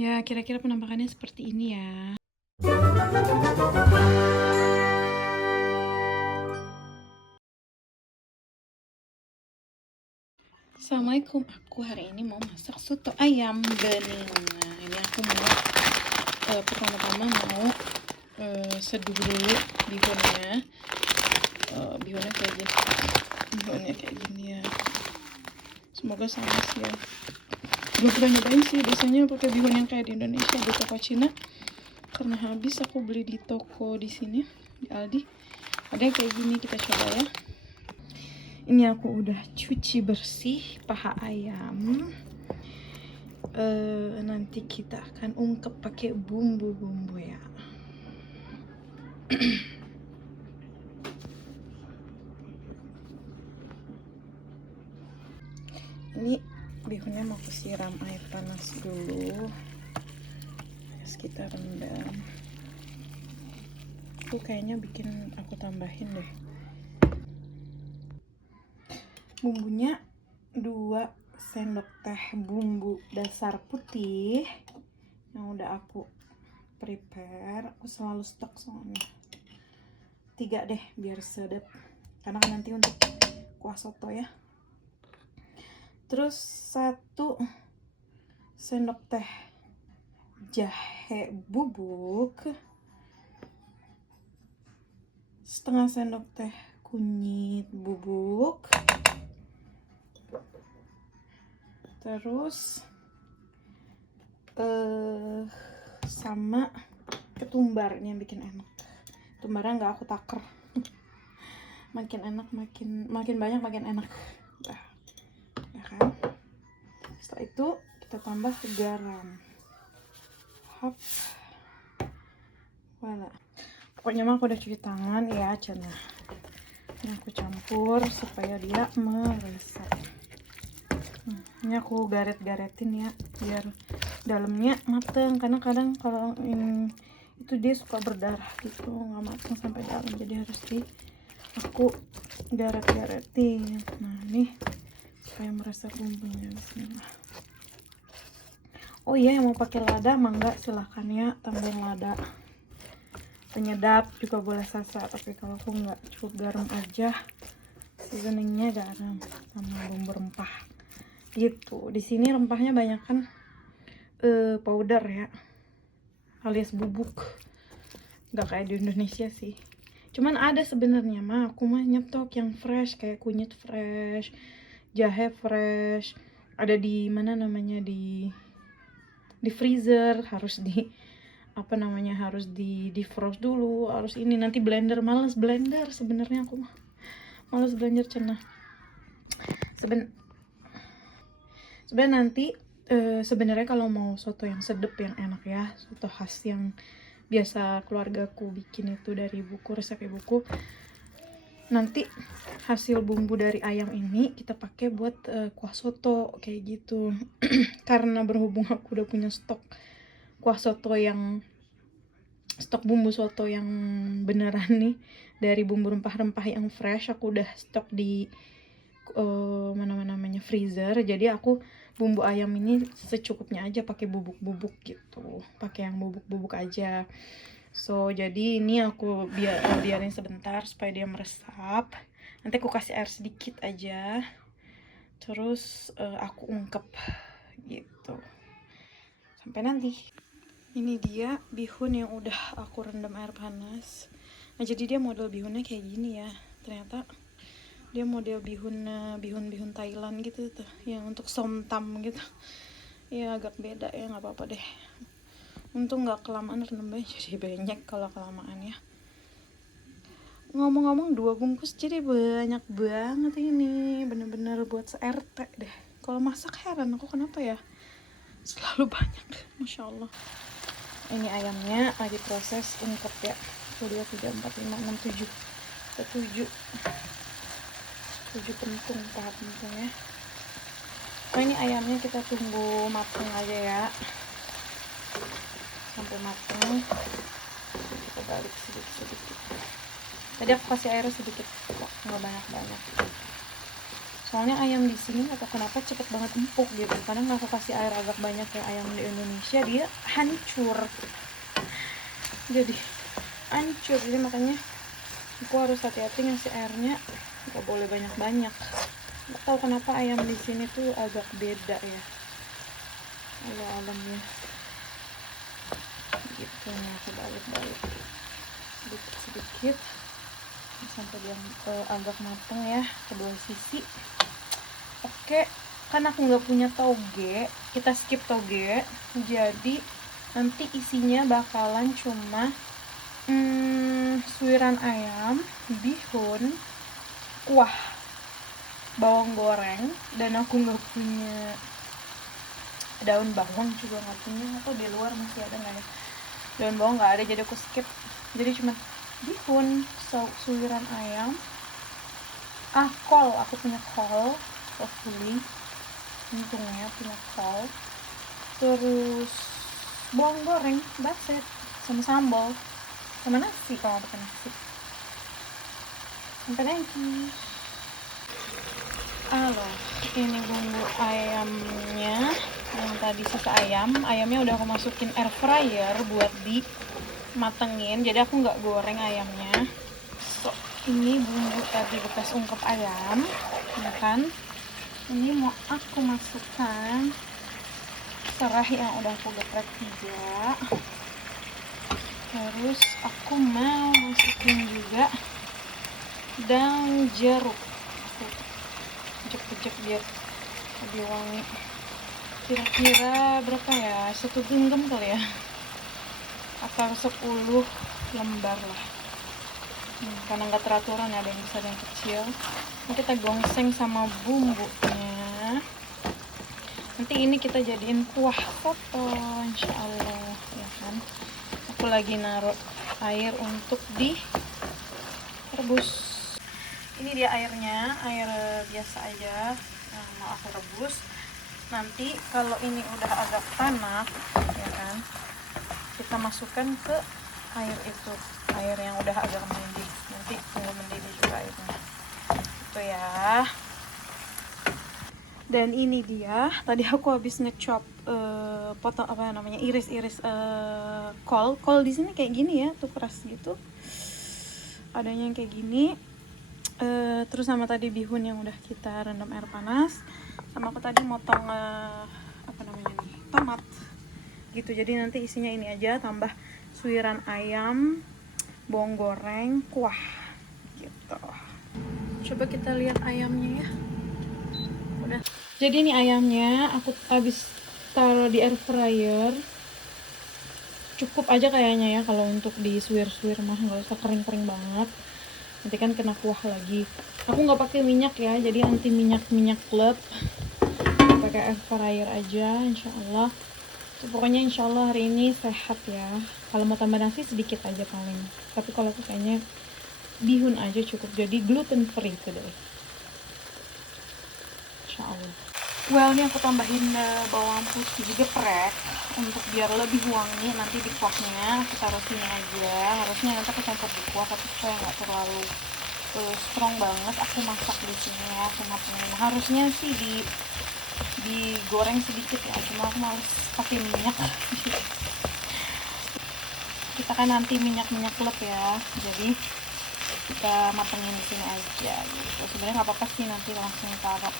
Ya, kira-kira penampakannya seperti ini ya. Assalamualaikum, aku hari ini mau masak soto ayam bening. Nah, ini aku mau pertama-tama mau seduh dulu bihunnya. Bihunnya kayak gini ya. Semoga sama sih ya. Belum pernah nyobain sih, biasanya pakai bihun yang kayak di Indonesia di toko Cina. Karena habis aku beli di toko di sini di Aldi. Ada yang kayak gini, kita coba ya. Ini aku udah cuci bersih paha ayam. Nanti kita akan ungkep pakai bumbu-bumbu ya. Ini bihunnya mau kusiram air panas dulu. Sekitar rendam. Aku kayaknya aku tambahin deh. Bumbunya 2 sendok teh bumbu dasar putih yang udah aku prepare. Aku selalu stok soalnya 3 deh biar sedap, karena nanti untuk kuah soto ya. Terus 1 sendok teh jahe bubuk, setengah sendok teh kunyit bubuk, terus sama ketumbarnya yang bikin enak. Ketumbarnya nggak aku taker. Makin enak, makin banyak makin enak. Nah, ya kan? Setelah itu kita tambah garam. Hop. Voilà. Pokoknya mah aku udah cuci tangan ya, cenah. Ini aku campur supaya dia meresap. Ini aku garet-garetin ya biar dalamnya mateng, karena kadang kalau itu dia suka berdarah gitu, nggak mateng sampai dalam, jadi harus aku garet-garetin. Nah ini supaya meresap bumbunya. Bismillah. Oh iya, yang mau pakai lada mangga silahkan ya, tambahin lada. Penyedap juga boleh sasa, tapi kalau aku nggak, cukup garam aja. Seasoningnya garam sama bumbu rempah gitu. Di sini rempahnya banyak kan powder ya, alias bubuk, nggak kayak di Indonesia sih. Cuman ada sebenarnya mah, aku mah nyetok yang fresh, kayak kunyit fresh, jahe fresh. Ada di mana namanya, di freezer, harus harus di defrost dulu, harus ini. Nanti blender, males blender sebenarnya, aku mah males blender cenah. Sebenarnya nanti sebenarnya kalau mau soto yang sedep, yang enak ya, soto khas yang biasa keluargaku bikin itu dari buku, resep ibuku, nanti hasil bumbu dari ayam ini kita pakai buat kuah soto kayak gitu. Karena berhubung aku udah punya stok bumbu soto yang beneran nih, dari bumbu rempah-rempah yang fresh, aku udah stok di freezer. Jadi aku bumbu ayam ini secukupnya aja, pakai bubuk-bubuk gitu, pakai yang bubuk-bubuk aja. So jadi ini aku biarin sebentar supaya dia meresap. Nanti aku kasih air sedikit aja, terus aku ungkep gitu sampai nanti. Ini dia bihun yang udah aku rendam air panas. Nah jadi dia model bihunnya kayak gini ya. Ternyata dia model bihun Thailand gitu tuh, yang untuk somtam gitu ya. Agak beda ya, nggak apa-apa deh. Untung nggak kelamaan rendamnya, jadi banyak kalau kelamaan ya. Ngomong-ngomong 2 bungkus jadi banyak banget ini, bener-bener buat se-RT deh. Kalau masak heran aku kenapa ya selalu banyak, masya Allah. Ini ayamnya lagi proses ungkep ya. 1, 2, 3, 4, 5, 6, 7 7 pentung, tahap pentungnya. Oh ini ayamnya kita tunggu matang aja ya, sampai matang. Kita balik sedikit. Tadi aku kasih airnya sedikit kok, nggak banyak-banyak, Soalnya ayam di sini atau kenapa cepet banget empuk gitu. Kadang aku kasih air agak banyak kayak ayam di Indonesia, dia hancur. Jadi hancur, jadi makanya aku harus hati-hati ngasih airnya, nggak boleh banyak-banyak. Nggak tahu kenapa ayam di sini tuh agak beda ya, kalau alamnya gitu. Nah, aku balik-balik sedikit-sedikit sampai dia agak matang ya kedua sisi. Oke, karena aku nggak punya toge, kita skip toge. Jadi nanti isinya bakalan cuma suiran ayam, bihun, kuah, bawang goreng, dan aku nggak punya daun bawang juga nggak punya, atau di luar masih ada nggak ya, daun bawang nggak ada, jadi aku skip. Jadi cuma bihun, suiran ayam, kol, aku punya kol, hopefully, untungnya punya kol, terus bawang goreng, that's it, sama sambal, sama nasi kalau mau pakai nasi. Sampai nanti. Halo, ini bumbu ayamnya yang tadi sisa ayamnya udah aku masukin air fryer buat dimatengin, jadi aku nggak goreng ayamnya. So, ini bumbu tadi bekas ungkep ayam, ya kan? Ini mau aku masukkan serai yang udah aku geprek juga. Terus aku mau masukin juga daun jeruk, pecek-pecek biar lebih wangi. Kira-kira berapa ya, 1 genggam kali ya, atau 10 lembar lah. Karena nggak teraturan, ada yang besar, ada yang kecil. Ini kita gongseng sama bumbunya. Nanti ini kita jadiin kuah soto, insya Allah, ya kan? Aku lagi naruh air untuk direbus. Ini dia airnya, air biasa aja yang mau aku rebus. Nanti kalau ini udah agak panas, ya kan, kita masukkan ke air itu, air yang udah agak mendidih. Nanti tunggu mendidih juga airnya, itu ya. Dan ini dia, tadi aku habis ngechop potong apa namanya, iris-iris kol di sini kayak gini ya, tuh keras gitu, adanya yang kayak gini. Terus sama tadi bihun yang udah kita rendam air panas, sama aku tadi motong apa namanya nih, tomat gitu. Jadi nanti isinya ini aja, tambah suiran ayam, bawang goreng, kuah gitu. Coba kita lihat ayamnya ya. Udah. Jadi ini ayamnya aku habis taruh di air fryer. Cukup aja kayaknya ya, kalau untuk disuir-suir mah nggak usah kering-kering banget. Nanti kan kena kuah lagi. Aku nggak pakai minyak ya, jadi anti minyak klub. Pakai air fryer aja, insya Allah. Pokoknya insya Allah hari ini sehat ya. Kalau mau tambah nasi sedikit aja paling. Tapi kalau aku kayaknya bihun aja cukup. Jadi gluten free today, insya Allah. Well, ini aku tambahin bawang putih digeprek untuk biar lebih wangi nanti di kuahnya. Aku taruh sini aja. Harusnya nanti aku campur di kuah, tapi supaya nggak terlalu strong banget, aku masak di sini ya. Aku matengin. Harusnya sih digoreng sedikit ya, cuma aku males pakai minyak. Kita kan nanti minyak klub ya, jadi kita matengin di sini aja gitu. Sebenarnya nggak apa-apa sih, nanti langsung taruh.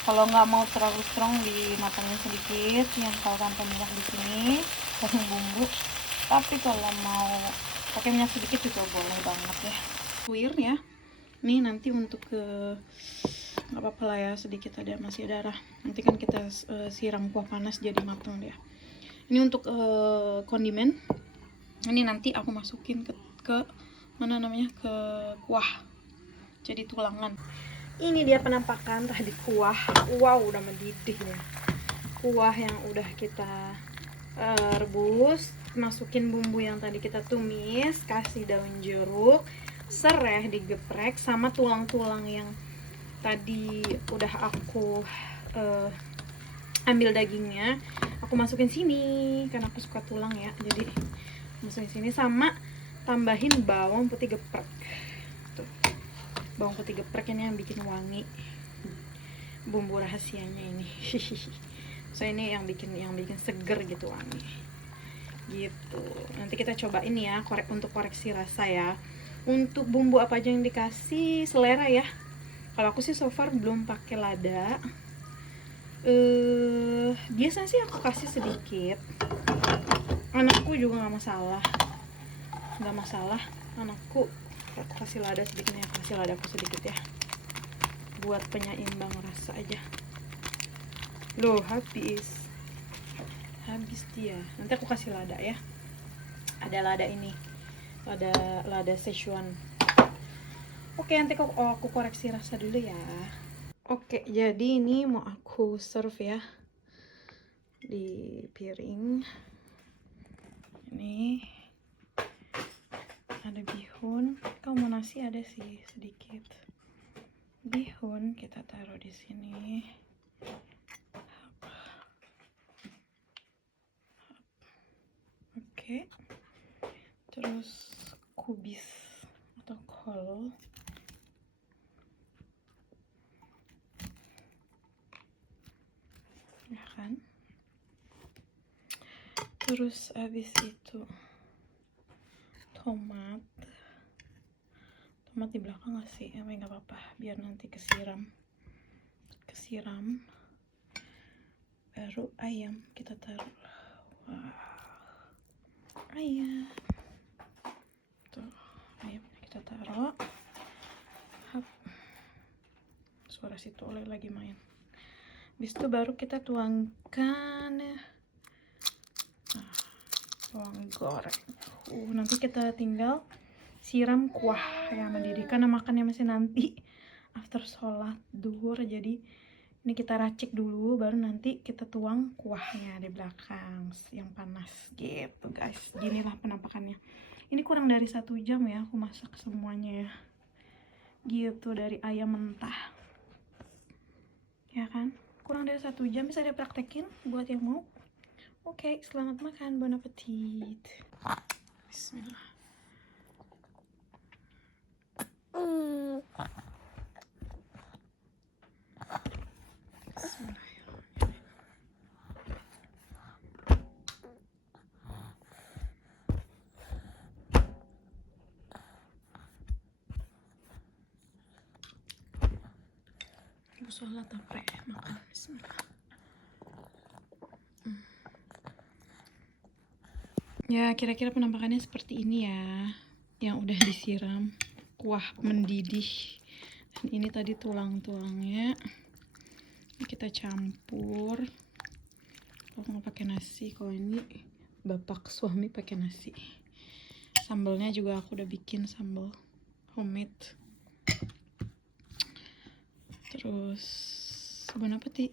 Kalau nggak mau terlalu strong, dimatangin sedikit yang kalau tanpa minyak di sini, kasih bumbu. Tapi kalau mau pakai minyak sedikit juga boleh banget ya. Suir ya. Ini nanti untuk nggak apa-apa lah ya, sedikit masih ada darah. Nanti kan kita siram kuah panas jadi matang dia. Ini untuk kondimen. Ini nanti aku masukin ke mana namanya, ke kuah. Jadi tulangan. Ini dia penampakan tadi kuah. Wow, udah mendidih ya. Kuah yang udah kita rebus, masukin bumbu yang tadi kita tumis, kasih daun jeruk, serai digeprek, sama tulang-tulang yang tadi udah aku ambil dagingnya. Aku masukin sini karena aku suka tulang ya. Jadi masukin sini, sama tambahin bawang putih geprek. Bawang putih geprek ini yang bikin wangi. bumbu rahasianya ini. So ini yang bikin seger gitu wangi gitu. Nanti kita coba ini ya, untuk koreksi rasa ya. Untuk bumbu apa aja yang dikasih selera ya. Kalau aku sih so far belum pakai lada. Biasanya sih aku kasih sedikit. Anakku juga nggak masalah. Anakku kasih lada sedikitnya, kasih ladaku sedikit ya. Buat penyeimbang rasa aja. Loh, habis dia. Nanti aku kasih lada ya. Ada lada ini, lada Szechuan. Oke, nanti aku koreksi rasa dulu ya. Oke, jadi ini mau aku serve ya di piring. Ini ada bihun. Kalau mau nasi ada sih sedikit. Bihun kita taruh di sini. Oke, terus kubis atau kol, ya kan? Terus habis itu tomat di belakang nggak sih? Ya nggak apa-apa, biar nanti kesiram. Baru ayam kita taruh. Wah. Ayam tuh, ayamnya kita taruh. Suara si Tole lagi main. Habis itu baru kita tuangkan bawang goreng. Nanti kita tinggal siram kuah yang mendidih, karena makannya masih nanti after sholat duhur. Jadi ini kita racik dulu, baru nanti kita tuang kuahnya di belakang yang panas gitu guys. Ginilah penampakannya. Ini kurang dari 1 jam ya aku masak semuanya ya, gitu, dari ayam mentah ya kan. Kurang dari 1 jam, bisa dipraktekin buat yang mau. Oke, selamat makan, bon appetit. Bismillah. Sholat apa ya, makan. Bismillah. Ya, kira-kira penampakannya seperti ini ya, yang udah disiram kuah mendidih. Dan ini tadi tulang-tulangnya kita campur. Aku nggak pakai nasi, kalau ini bapak suami pakai nasi. Sambalnya juga aku udah bikin sambal homemade. Terus bon appetit.